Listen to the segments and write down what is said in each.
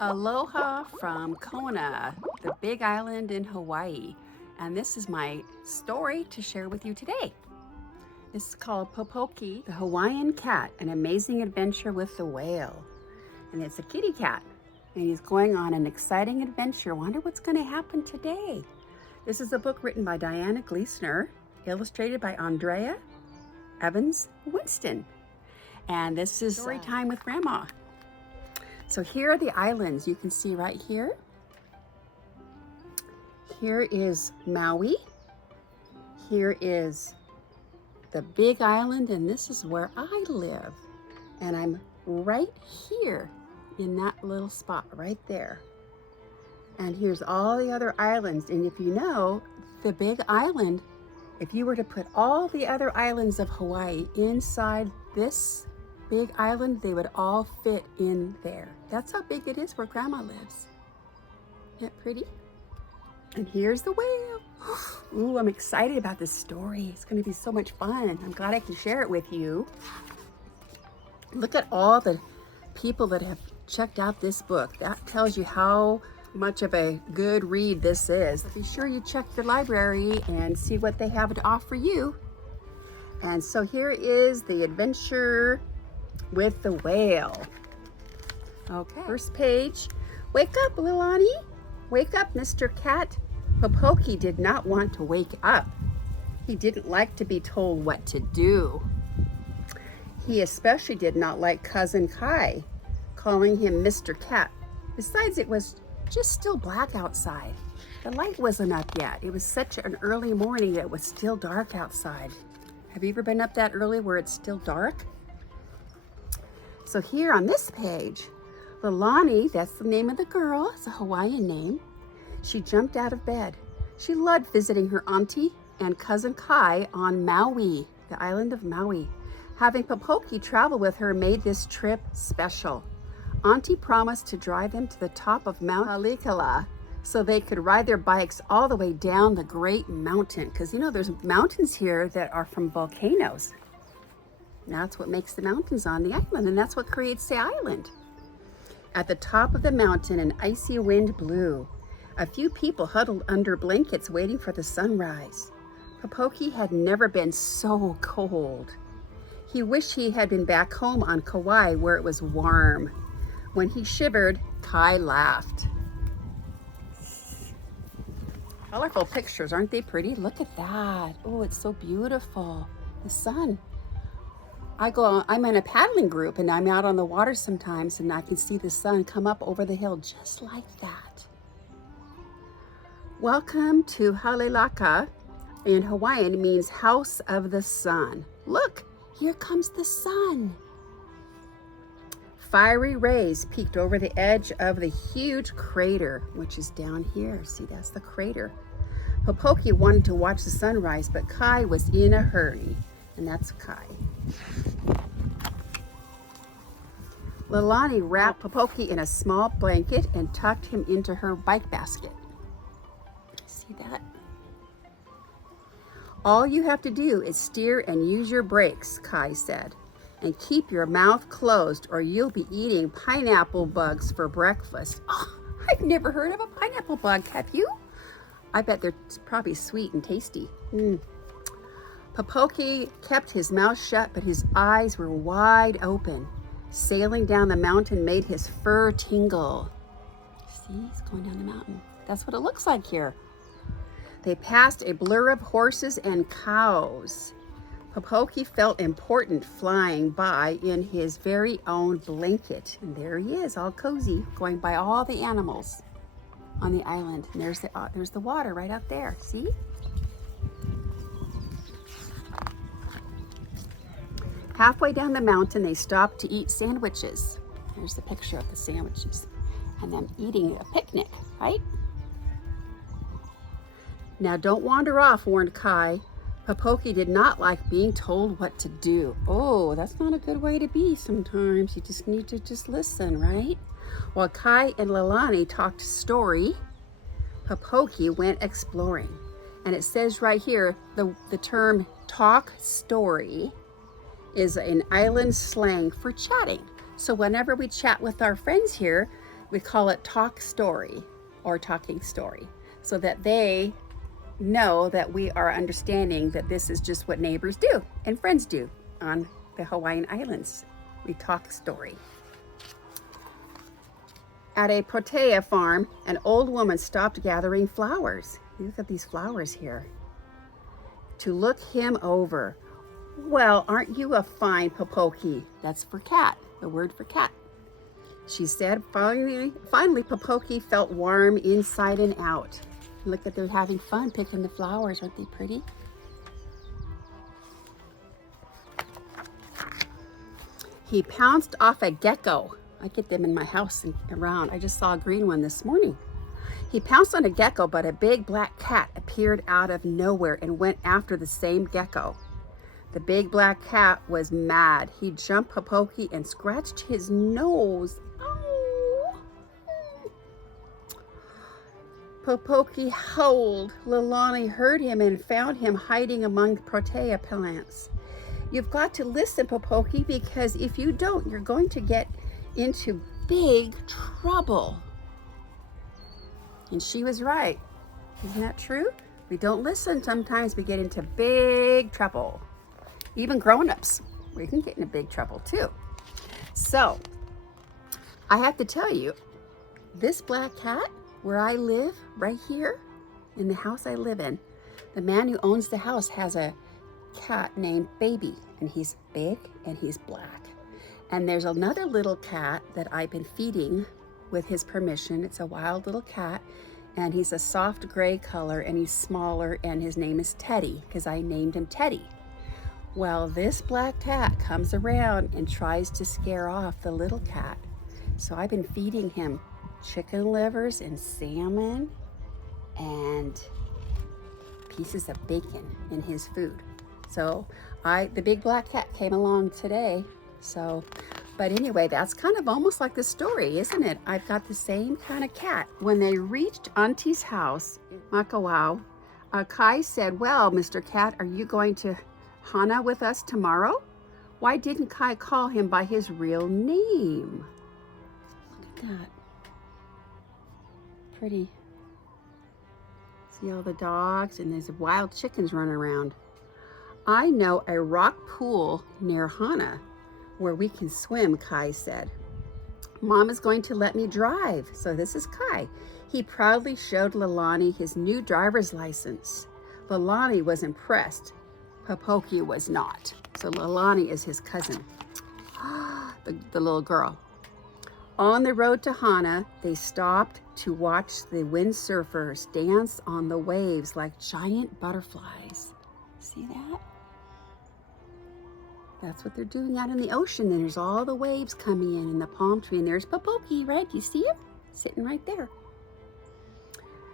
Aloha from Kona, the big island in Hawaii. And this is my story to share with you today. This is called POPOKI the Hawaiian Cat, an amazing adventure with the whale. And it's a kitty cat, and he's going on an exciting adventure. Wonder what's going to happen today. This is a book written by Diana Gleesner, illustrated by Andrea Evans Winston. And this is story time with Grandma. So here are the islands you can see right here. Here is Maui. Here is the big island, and this is where I live. And I'm right here in that little spot right there. And here's all the other islands. And if you know, the big island, if you were to put all the other islands of Hawaii inside this big island, they would all fit in there. That's how big it is where Grandma lives. Isn't it pretty? And here's the whale. Ooh, I'm excited about this story. It's going to be so much fun. I'm glad I can share it with you. Look at all the people that have checked out this book. That tells you how much of a good read this is. Be sure you check your library and see what they have to offer you. And so here is the adventure with the whale. Okay, first page. Wake up, little Annie. Wake up, Mr. Cat. POPOKI did not want to wake up. He didn't like to be told what to do. He especially did not like Cousin Kai calling him Mr. Cat. Besides, it was just still black outside. The light wasn't up yet. It was such an early morning that it was still dark outside. Have you ever been up that early where it's still dark? So here on this page, Leilani, that's the name of the girl, it's a Hawaiian name. She jumped out of bed. She loved visiting her auntie and cousin Kai on Maui, the island of Maui. Having POPOKI travel with her made this trip special. Auntie promised to drive them to the top of Mount Halikala so they could ride their bikes all the way down the great mountain. Because you know, there's mountains here that are from volcanoes. That's what makes the mountains on the island, and that's what creates the island. At the top of the mountain, an icy wind blew. A few people huddled under blankets waiting for the sunrise. POPOKI had never been so cold. He wished he had been back home on Kauai where it was warm. When he shivered, Kai laughed. Colorful pictures, aren't they pretty? Look at that. Oh, it's so beautiful. The sun. I'm in a paddling group, and I'm out on the water sometimes, and I can see the sun come up over the hill just like that. Welcome to Halelaka in Hawaiian means house of the sun. Look, here comes the sun. Fiery rays peeked over the edge of the huge crater, which is down here. See, that's the crater. POPOKI wanted to watch the sunrise, but Kai was in a hurry, and that's Kai. Leilani wrapped POPOKI in a small blanket and tucked him into her bike basket. See that? All you have to do is steer and use your brakes, Kai said, and keep your mouth closed or you'll be eating pineapple bugs for breakfast. Oh, I've never heard of a pineapple bug, have you? I bet they're probably sweet and tasty. POPOKI kept his mouth shut, but his eyes were wide open. Sailing down the mountain made his fur tingle. See, he's going down the mountain. That's what it looks like here. They passed a blur of horses and cows. POPOKI felt important flying by in his very own blanket. And there he is, all cozy, going by all the animals on the island. And there's the water right out there, see? Halfway down the mountain, they stopped to eat sandwiches. There's the picture of the sandwiches. And them eating a picnic, right? Now don't wander off, warned Kai. POPOKI did not like being told what to do. Oh, that's not a good way to be sometimes. You just need to just listen, right? While Kai and Leilani talked story, POPOKI went exploring. And it says right here, the term talk story is an island slang for chatting. So whenever we chat with our friends here, We call it talk story or talking story, so that they know that we are understanding that this is just what neighbors do and friends do on the Hawaiian Islands. We talk story. At a protea farm, an old woman stopped gathering flowers. Look at these flowers here. To look him over. Well, aren't you a fine Popoki? That's for cat, the word for cat. She said, finally Popoki felt warm inside and out. Look at, they're having fun picking the flowers. Aren't they pretty? He pounced off a gecko. I get them in my house and around. I just saw a green one this morning. He pounced on a gecko, but a big black cat appeared out of nowhere and went after the same gecko. The big black cat was mad. He jumped Popoki and scratched his nose. Oh. Popoki howled. Leilani heard him and found him hiding among protea plants. You've got to listen, Popoki, because if you don't, you're going to get into big trouble. And she was right. Isn't that true? We don't listen. Sometimes we get into big trouble. Even grown-ups, we can get into big trouble too. So, I have to tell you, this black cat, where I live, right here, in the house I live in, the man who owns the house has a cat named Baby, and he's big and he's black. And there's another little cat that I've been feeding with his permission. It's a wild little cat, and he's a soft gray color, and he's smaller, and his name is Teddy, because I named him Teddy. Well, this black cat comes around and tries to scare off the little cat. So I've been feeding him chicken livers and salmon and pieces of bacon in his food. So the big black cat came along today. But anyway, that's kind of almost like the story, isn't it? I've got the same kind of cat. When they reached Auntie's house in Makawao, Kai said, well, Mr. Cat, are you going to Hana with us tomorrow? Why didn't Kai call him by his real name? Look at that. Pretty. See all the dogs and there's wild chickens running around. I know a rock pool near Hana where we can swim, Kai said. Mom is going to let me drive. So this is Kai. He proudly showed Leilani his new driver's license. Leilani was impressed. Popoki was not. So Leilani is his cousin, the little girl. On the road to Hana, they stopped to watch the windsurfers dance on the waves like giant butterflies. See that? That's what they're doing out in the ocean. Then there's all the waves coming in the palm tree, and there's Popoki, right? You see him? Sitting right there.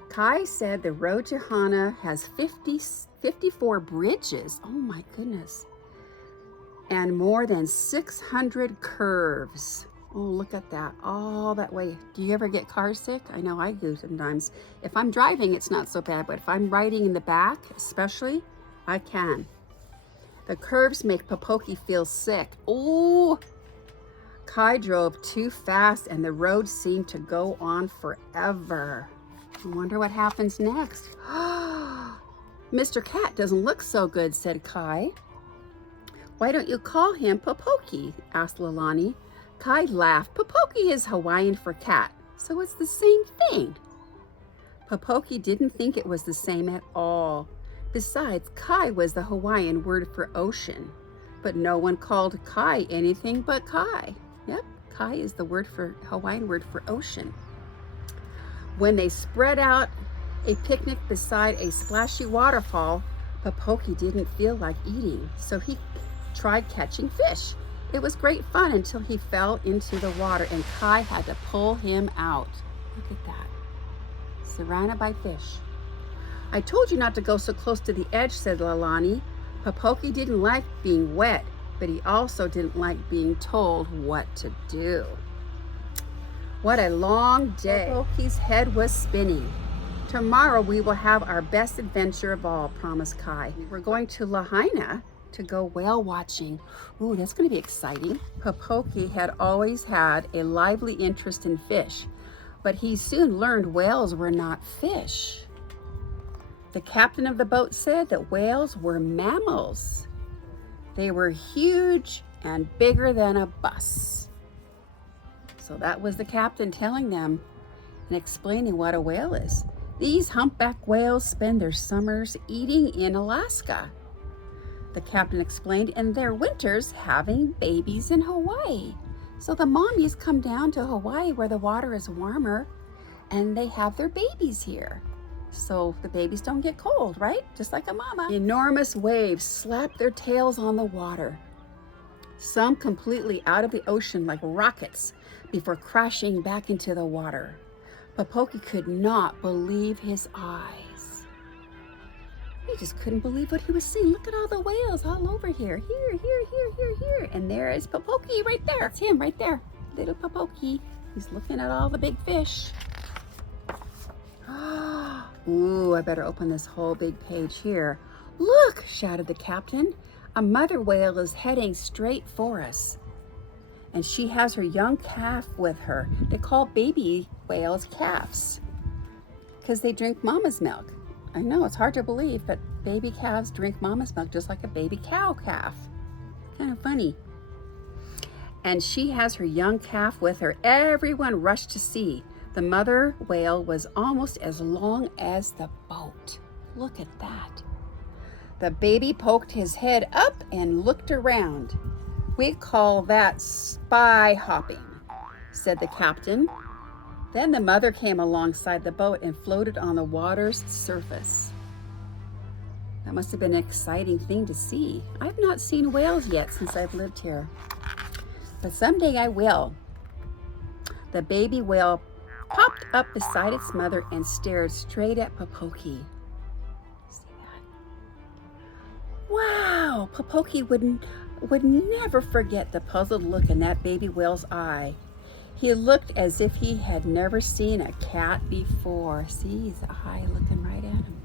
Kai said the road to Hana has 54 bridges. Oh my goodness. And more than 600 curves. Oh, look at that. All that way. Do you ever get car sick? I know I do sometimes. If I'm driving, it's not so bad, but if I'm riding in the back, especially, I can. The curves make Popoki feel sick. Oh, Kai drove too fast and the road seemed to go on forever. I wonder what happens next. Mr. Cat doesn't look so good, said Kai. Why don't you call him Popoki? Asked Leilani. Kai laughed. Popoki is Hawaiian for cat, so it's the same thing. Popoki didn't think it was the same at all. Besides, Kai was the Hawaiian word for ocean, but no one called Kai anything but Kai. Yep, Kai is the Hawaiian word for ocean. When they spread out a picnic beside a splashy waterfall, Popoki didn't feel like eating, so he tried catching fish. It was great fun until he fell into the water and Kai had to pull him out. Look at that. Surrounded by fish. I told you not to go so close to the edge, said Leilani. Popoki didn't like being wet, but he also didn't like being told what to do. What a long day. Popoki's head was spinning. Tomorrow we will have our best adventure of all, promised Kai. We're going to Lahaina to go whale watching. Ooh, that's going to be exciting. Popoki had always had a lively interest in fish, But he soon learned whales were not fish. The captain of the boat said that whales were mammals. They were huge and bigger than a bus. So that was the captain telling them and explaining what a whale is. These humpback whales spend their summers eating in Alaska, the captain explained, and their winters having babies in Hawaii. So the mommies come down to Hawaii where the water is warmer and they have their babies here. So the babies don't get cold, right? Just like a mama. Enormous waves slap their tails on the water, some completely out of the ocean like rockets before crashing back into the water. Popoki could not believe his eyes. He just couldn't believe what he was seeing. Look at all the whales all over here. Here. And there is Popoki right there. It's him right there. Little Popoki. He's looking at all the big fish. Ooh, I better open this whole big page here. Look, shouted the captain. A mother whale is heading straight for us. And she has her young calf with her. They call baby whales calves because they drink mama's milk. I know it's hard to believe, but baby calves drink mama's milk just like a baby cow calf. Kind of funny. And she has her young calf with her. Everyone rushed to see. The mother whale was almost as long as the boat. Look at that. The baby poked his head up and looked around. We call that spy hopping, said the captain. Then the mother came alongside the boat and floated on the water's surface. That must have been an exciting thing to see. I've not seen whales yet since I've lived here, but someday I will. The baby whale popped up beside its mother and stared straight at Popoki. See that? Wow, Popoki would never forget the puzzled look in that baby whale's eye. He looked as if he had never seen a cat before. See his eye looking right at him.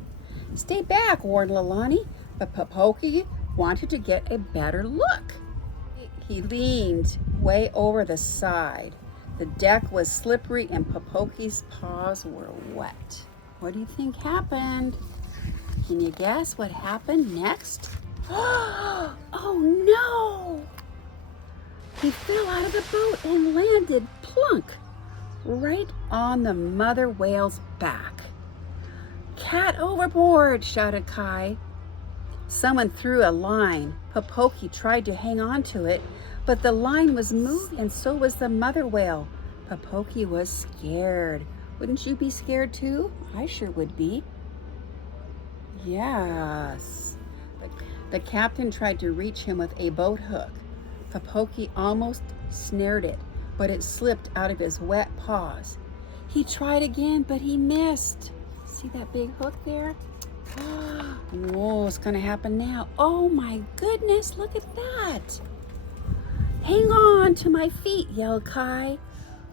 Stay back, warned Lalani, but Popoki wanted to get a better look. He leaned way over the side. The deck was slippery and Popoki's paws were wet. What do you think happened? Can you guess what happened next? Oh no! He fell out of the boat and landed plunk right on the mother whale's back. Cat overboard, shouted Kai. Someone threw a line. Popoki tried to hang on to it, but the line was moving and so was the mother whale. Popoki was scared. Wouldn't you be scared too? I sure would be. Yes. The captain tried to reach him with a boat hook. Popoki almost snared it, but it slipped out of his wet paws. He tried again, but he missed. See that big hook there? Whoa, what's gonna happen now? Oh my goodness, look at that. Hang on to my feet, yelled Kai.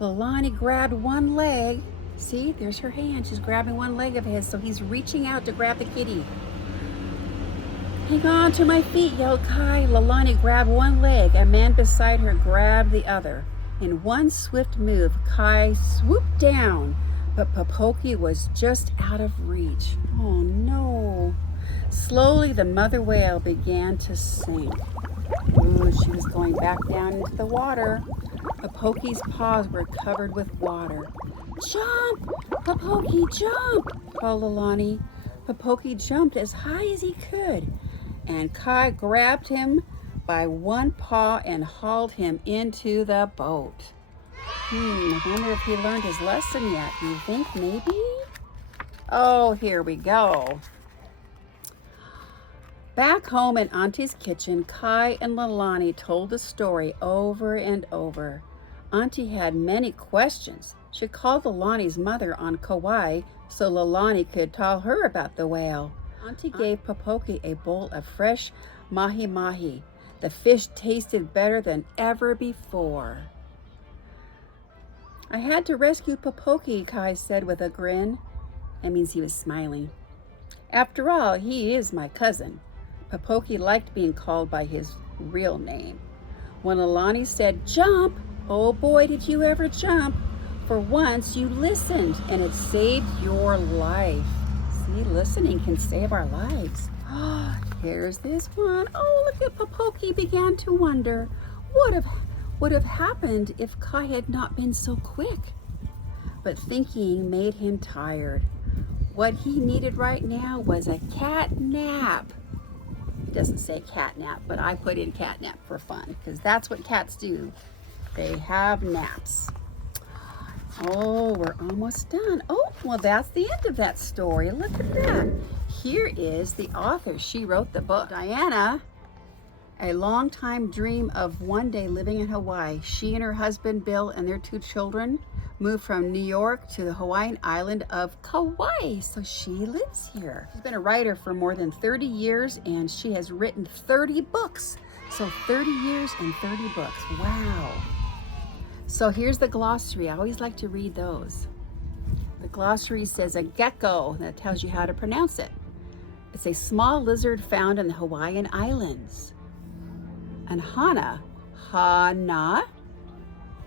Lalani grabbed one leg. See, there's her hand. She's grabbing one leg of his, so he's reaching out to grab the kitty. Hang on to my feet, yelled Kai. Lalani grabbed one leg. A man beside her grabbed the other. In one swift move, Kai swooped down, but Popoki was just out of reach. Oh no. Slowly, the mother whale began to sink. Ooh, she was going back down into the water. Popoki's paws were covered with water. Jump! Popoki, jump! Called Lalani. Popoki jumped as high as he could, and Kai grabbed him by one paw and hauled him into the boat. I wonder if he learned his lesson yet. Do you think maybe? Oh, here we go. Back home in Auntie's kitchen, Kai and Lalani told the story over and over. Auntie had many questions. She called Lalani's mother on Kauai so Lalani could tell her about the whale. Auntie gave Popoki a bowl of fresh mahi-mahi. The fish tasted better than ever before. I had to rescue Popoki, Kai said with a grin. That means he was smiling. After all, he is my cousin. Popoki liked being called by his real name. When Lalani said, jump, oh boy, did you ever jump. For once you listened and it saved your life. See, listening can save our lives. Here's this one. Oh, look at Popoki began to wonder what would have happened if Kai had not been so quick. But thinking made him tired. What he needed right now was a cat nap. It doesn't say cat nap, but I put in cat nap for fun because that's what cats do. They have naps. Oh, we're almost done. Oh, well, that's the end of that story. Look at that. Here is the author. She wrote the book. Diana, a long-time dream of one day living in Hawaii. She and her husband, Bill, and their 2 children moved from New York to the Hawaiian island of Kauai. So she lives here. She's been a writer for more than 30 years, and she has written 30 books. So 30 years and 30 books. Wow. So here's the glossary. I always like to read those. The glossary says a gecko. That tells you how to pronounce it. It's a small lizard found in the Hawaiian Islands. And hana,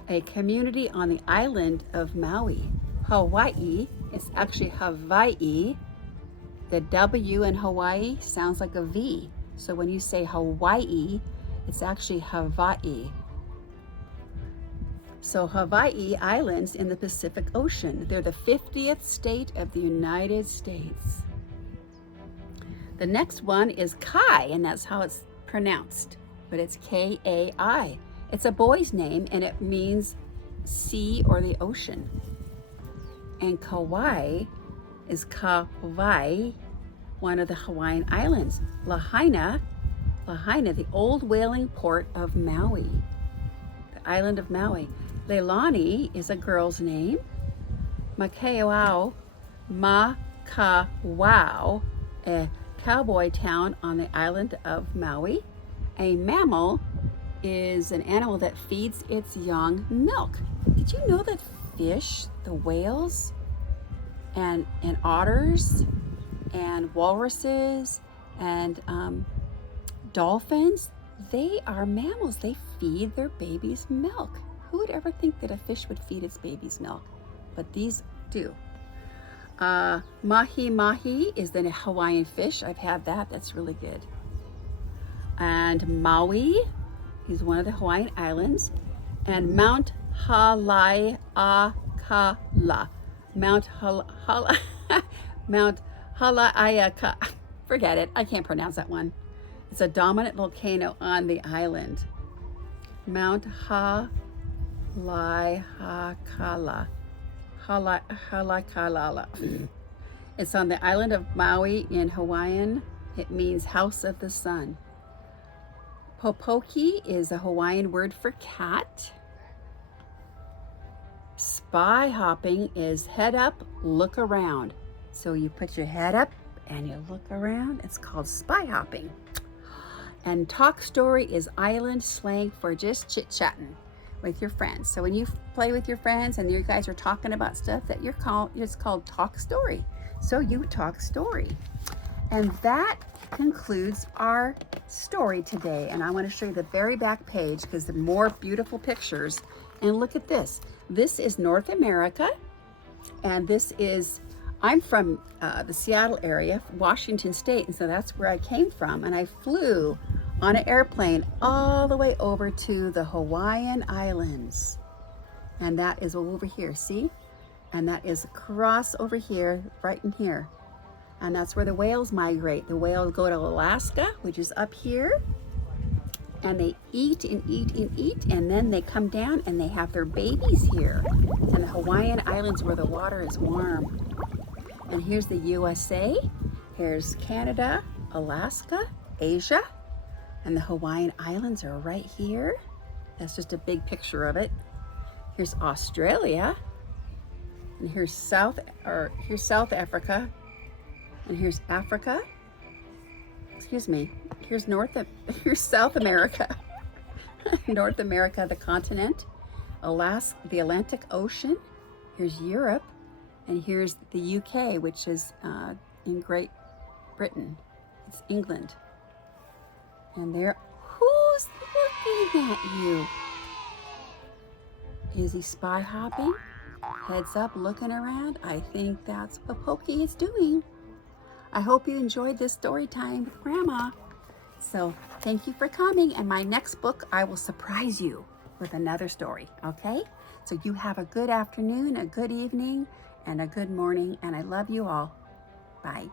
a community on the island of Maui. Hawaii is actually Hawaii. The W in Hawaii sounds like a V. So when you say Hawaii, it's actually Hawaii. So Hawaii Islands in the Pacific Ocean. They're the 50th state of the United States. The next one is Kai, and that's how it's pronounced, but it's K-A-I. It's a boy's name, and it means sea or the ocean. And Kauai is Kauai, one of the Hawaiian Islands. Lahaina, the old whaling port of Maui, the island of Maui. Leilani is a girl's name. Makawao, a cowboy town on the island of Maui. A mammal is an animal that feeds its young milk. Did you know that fish, the whales, and otters, and walruses, and dolphins, they are mammals. They feed their babies milk. Who would ever think that a fish would feed its babies milk? But these do. Mahi is the Hawaiian fish. I've had that. That's really good. And Maui is one of the Hawaiian Islands. And Mount Halaiakala. Mount Halaiakala. Forget it. I can't pronounce that one. It's a dominant volcano on the island. Mount Halaiakala. It's on the island of Maui in Hawaiian. It means house of the sun. Popoki is a Hawaiian word for cat. Spy hopping is head up, look around. So you put your head up and you look around. It's called spy hopping. And talk story is island slang for just chit-chatting with your friends. So when you play with your friends and you guys are talking about stuff that it's called talk story. So you talk story. And that concludes our story today. And I want to show you the very back page because the more beautiful pictures. And look at this. This is North America. And this is, I'm from the Seattle area, Washington State. And so that's where I came from. And I flew on an airplane all the way over to the Hawaiian Islands. And that is over here, see? And that is across over here, right in here. And that's where the whales migrate. The whales go to Alaska, which is up here. And they eat and eat and eat. And then they come down and they have their babies here. And the Hawaiian Islands where the water is warm. And here's the USA. Here's Canada, Alaska, Asia. And the Hawaiian Islands are right here. That's just a big picture of it. Here's Australia. And here's South Africa. And here's Africa. Excuse me. Here's South America. North America, the continent. Alaska, the Atlantic Ocean. Here's Europe. And here's the UK, which is in Great Britain. It's England. And there, who's looking at you? Is he spy hopping? Heads up, looking around. I think that's what Popoki is doing. I hope you enjoyed this story time with Grandma. So thank you for coming. And my next book, I will surprise you with another story, okay? So you have a good afternoon, a good evening, and a good morning. And I love you all. Bye.